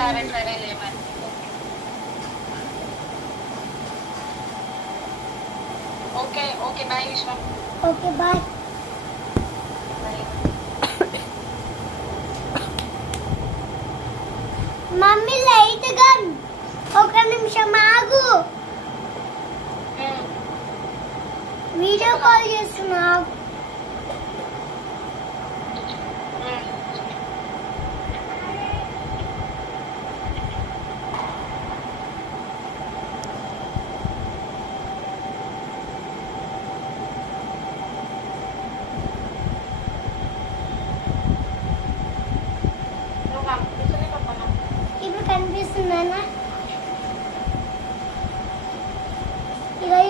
సరే సరేలే మరి. Okay okay bye Vishwam. Okay bye. Mummy light గన్ ఒక నిమిషం ఆగు. వీడియో కాల్ చేస్తున్నా. ఇప్పుడు కనిపిస్తుందన్నా ఇడు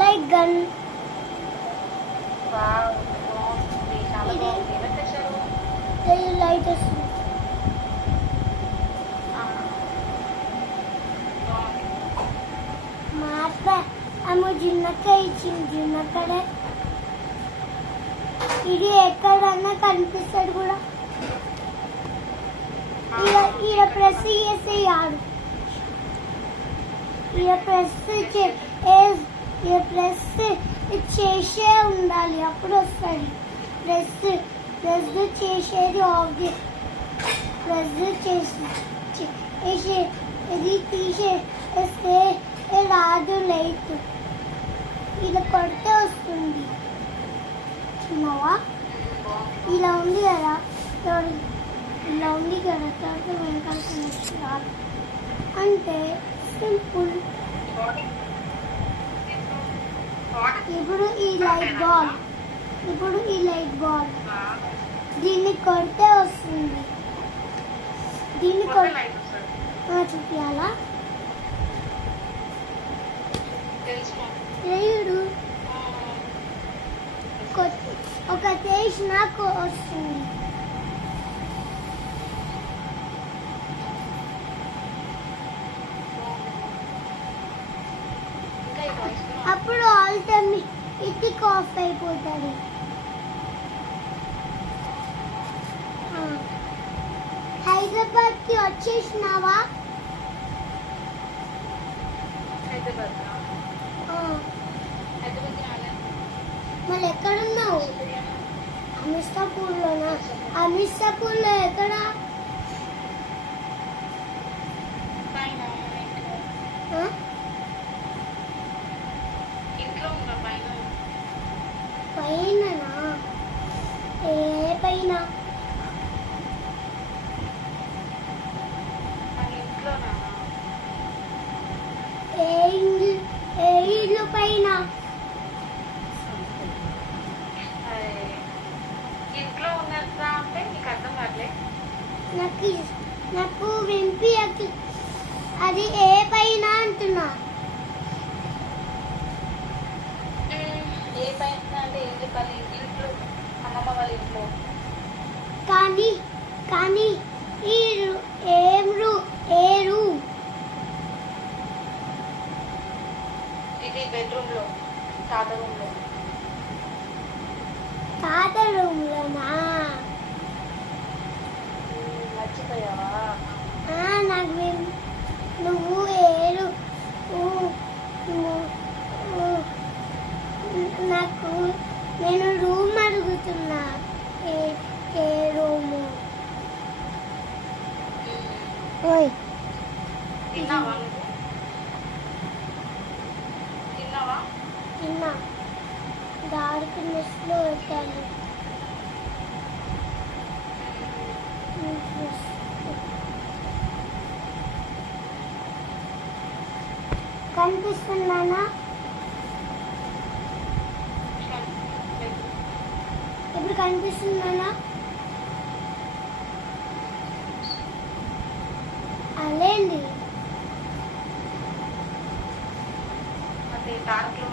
లైట్ గన్. ఇది లైట్ వస్తుంది. మా అత్త ఆమె జిన్నకాయ ఇచ్చింది. జిన్నక్కడ ఇది ఎక్కడన్నా కనిపిస్తాడు కూడా. ఈడ ప్రెస్ చేసేయాడు. ఈడ ప్రెస్ చేసే ఉండాలి, అప్పుడు వస్తుంది. ప్రెస్ చేసేది ఆఫ్. ప్రెస్ చేసి ఇది తీసేస్తే రాదు లైట్. ఇలా కొడితే వస్తుంది. చిన్నవా ఇలా ఉంది కదా, ఇలా ఉంది కదా, తర్వాత వెనకాల కనెక్షన్ రాదు అంటే సింపుల్. ఇప్పుడు ఈ లైట్ బాల్ దీన్ని కొడితే వస్తుంది. దీన్ని చూపించాలా? లేడు ఒక తేజ్ నాకు వస్తుంది. అప్పుడు ఆల్టర్నేట్ ఆఫ్ అయిపోతుంది. హైదరాబాద్ కి వచ్చేసినావా? మళ్ళీ ఎక్కడున్నావు? అమిర్సాపూర్లోనా? అమిర్సాపూర్లో ఎక్కడ? పైననా? ఏ పైన? ఏ ఇల్లు పైన? ఇంట్లో ఉన్నదా అంటే నీకు అర్థం కావట్లే. నాకు వింపి అది ఏ పైన అంటున్నా. ఏ పైన అంటే ఏం చెప్పాలి? ఇంట్లో అమ్మమ్మ వాళ్ళ ఇంట్లో. కానీ ఏ రూమ్? ఇది బెడ్రూమ్ లో, తాత రూమ్ లోనా? మర్చిపోయావా? నాకు నువ్వు నాకు నేను రూమ్ అడుగుతున్నా. ఏ రూము? తిన్నావా నువ్వు? తిన్నా. డార్క్ నెస్ లో పెట్టాను. కనిపిస్తున్నానా? ఇప్పుడు కనిపిస్తున్నానా? అలేండి డార్క్ లో